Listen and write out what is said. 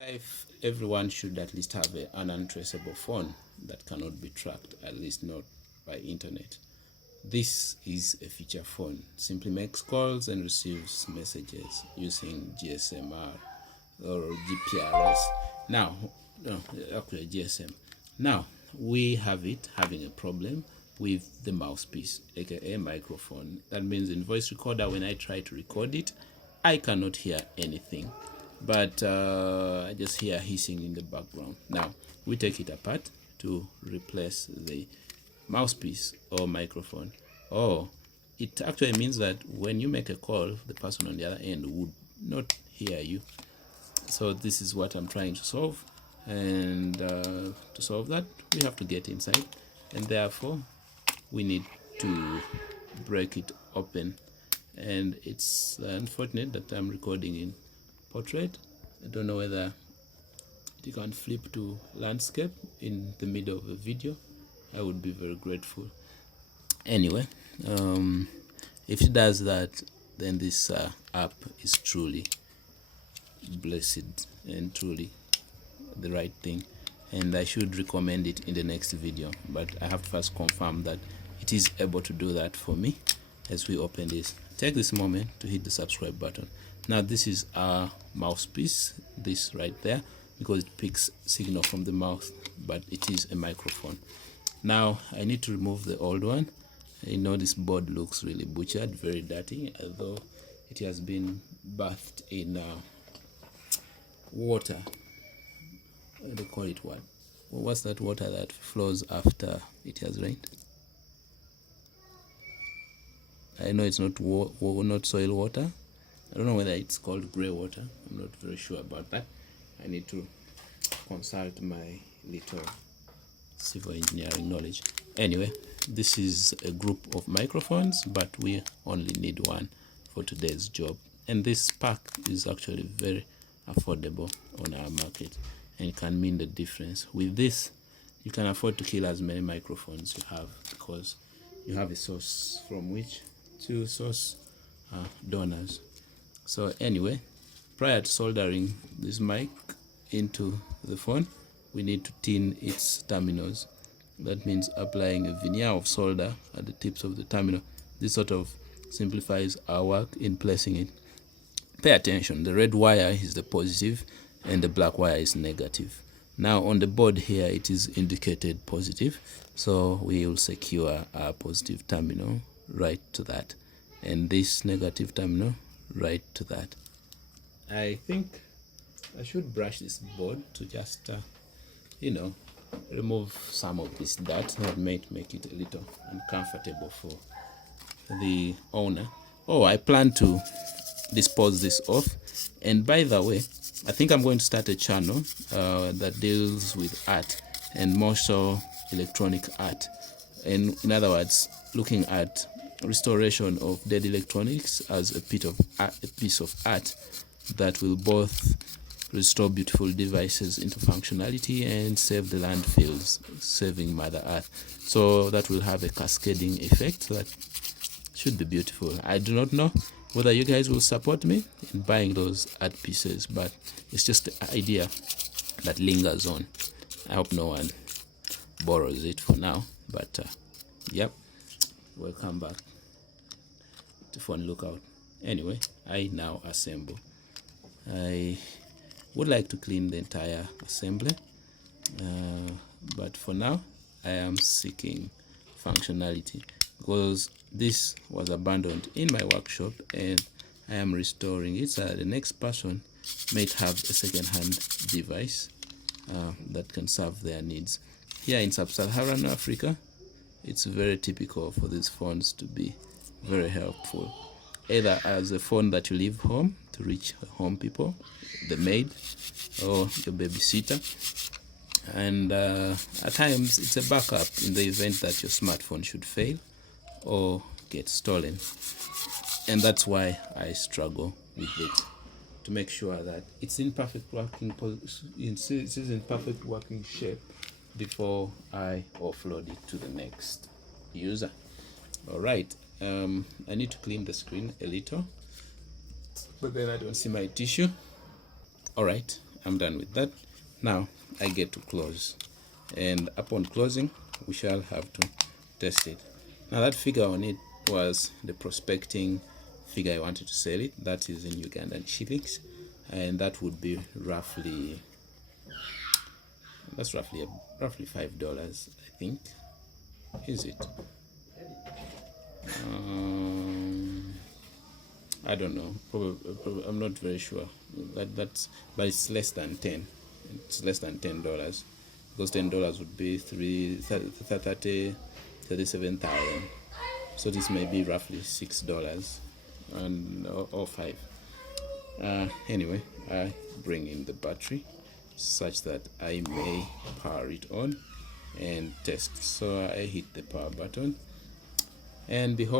If everyone should at least have an untraceable phone that cannot be tracked, at least not by internet. This is a feature phone. Simply makes calls and receives messages using GSMR or GPRS. Now, no, actually GSM. Now, we have it having a problem with the mouthpiece, aka microphone. That means in voice recorder, when I try to record it, I cannot hear anything, but I just hear hissing in the background. Now, we take it apart to replace the mouthpiece or microphone. Oh, it actually means that when you make a call, the person on the other end would not hear you. So this is what I'm trying to solve, and to solve that, we have to get inside, and therefore we need to break it open. And it's unfortunate that I'm recording in portrait. I don't know whether you can flip to landscape in the middle of a video. I would be very grateful. Anyway, if it does that, then this app is truly blessed and truly the right thing, and I should recommend it in the next video, but I have to first confirm that it is able to do that for me. As we open this, take this moment to hit the subscribe button. Now this is our mouthpiece, this right there, because it picks signal from the mouth, but it is a microphone. Now I need to remove the old one. You know, this board looks really butchered, very dirty, although it has been bathed in water. What do they call it? What's that water that flows after it has rained? I know it's not not soil water. I don't know whether it's called grey water. I'm not very sure about that. I need to consult my little civil engineering knowledge. Anyway, this is a group of microphones, but we only need one for today's job. And this pack is actually very affordable on our market and can mean the difference. With this, you can afford to kill as many microphones you have, because you have a source from which to source donors. So anyway, prior to soldering this mic into the phone, we need to tin its terminals. That means applying a veneer of solder at the tips of the terminal. This sort of simplifies our work in placing it. Pay attention, the red wire is the positive and the black wire is negative. Now on the board here, it is indicated positive, so we will secure our positive terminal right to that, and this negative terminal right to that. I think I should brush this board to just remove some of this dirt that might make it a little uncomfortable for the owner. Oh, I plan to dispose this off. And by the way, I think I'm going to start a channel that deals with art, and more so electronic art, and in other words, looking at restoration of dead electronics as a piece of art that will both restore beautiful devices into functionality and save the landfills, saving Mother Earth. So that will have a cascading effect that should be beautiful. I do not know whether you guys will support me in buying those art pieces, but it's just the idea that lingers on. I hope no one borrows it for now, but yep, welcome back to Phone Lookout. Anyway, I now assemble. I would like to clean the entire assembly, but for now I am seeking functionality, because this was abandoned in my workshop and I am restoring it so the next person might have a second-hand device that can serve their needs. Here in sub-Saharan Africa, it's very typical for these phones to be very helpful, either as a phone that you leave home to reach home people, the maid, or your babysitter, and at times it's a backup in the event that your smartphone should fail or get stolen. And that's why I struggle with it, to make sure that it's in perfect working shape before I offload it to the next user. All right, I need to clean the screen a little, but then I don't see my tissue. All right, I'm done with that. Now I get to close, and upon closing we shall have to test it. Now that figure on it was the prospecting figure I wanted to sell it. That is in Ugandan shillings, and that would be roughly, that's roughly $5, I think. Is it? I don't know. Probably, I'm not very sure. But it's less than 10. It's less than $10, because $10 would be 37,000. So this may be roughly $6 or 5. Anyway, I bring in the battery such that I may power it on and test. So I hit the power button, and behold,